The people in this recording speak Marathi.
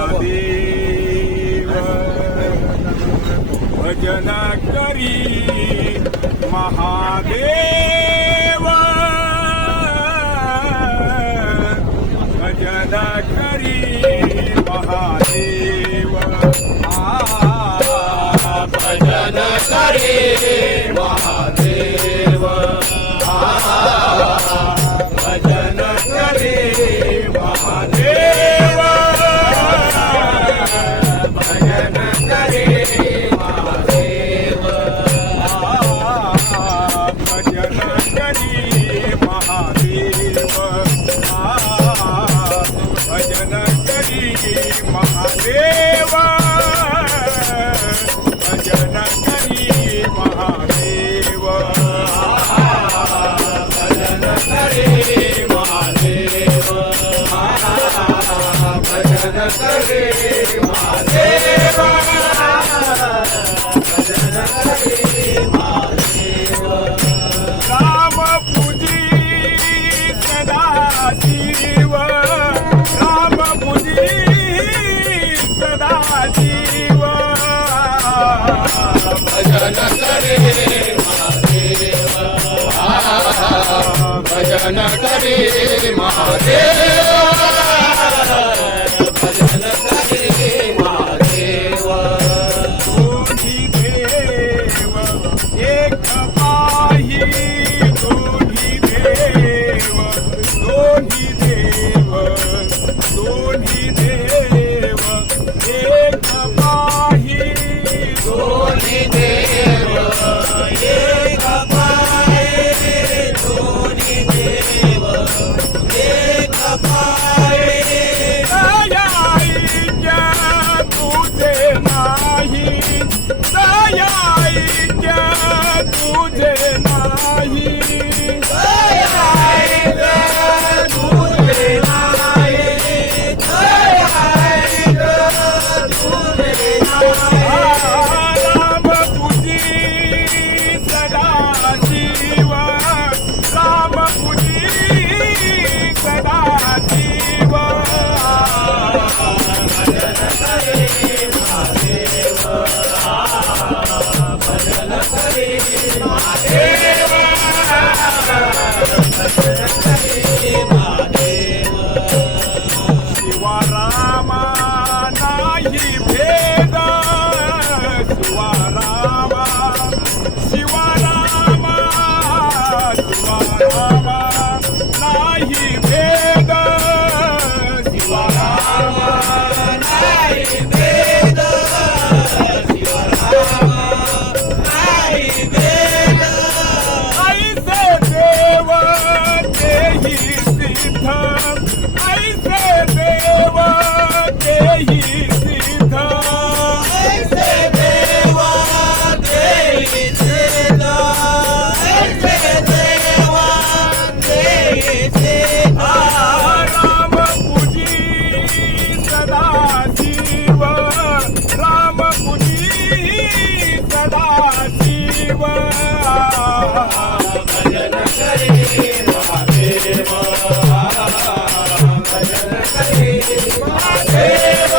महादेव भजन करी महादेव भजन करी महादेव भजन करे महादेव भजन करे महादेव भजन करे महादेव भजन करी महादेव भजन करी महादेव भजन करी महादेव भजन करे महादेव भजन करे महादेव भजन करे महादेव राम पूजी सदा शिव राम पूजी सदा शिव भजन करे महादेव भजन करे महादेव भजन करे महादेव दोन्ही देव एक पाही दोन्ही देव दोन्ही देव दोन्ही देव एक पाही दोन्ही देव एक पाहे दोन्ही देव एक पाहे दयाईच्या तुझे नाही दयाईच्या तुझे नाही राम तुझी सदा शिव राम तुझी सदा शिव शिवा रामा नाही भेद शिवा रामा शिवा रामा शिवा रामा नाही भेद शिवा रामा नाही भेद शिव राम नाही भेद ऐसे देव तेही सिद्ध ऐसे देव तेही सिद्ध ऐसे देवा देई सेदा ऐसे देवा देई सेदा राम पूजी सदा शिव राम पूजी सदा शिव भजन करे महादेव भजन करे महादेव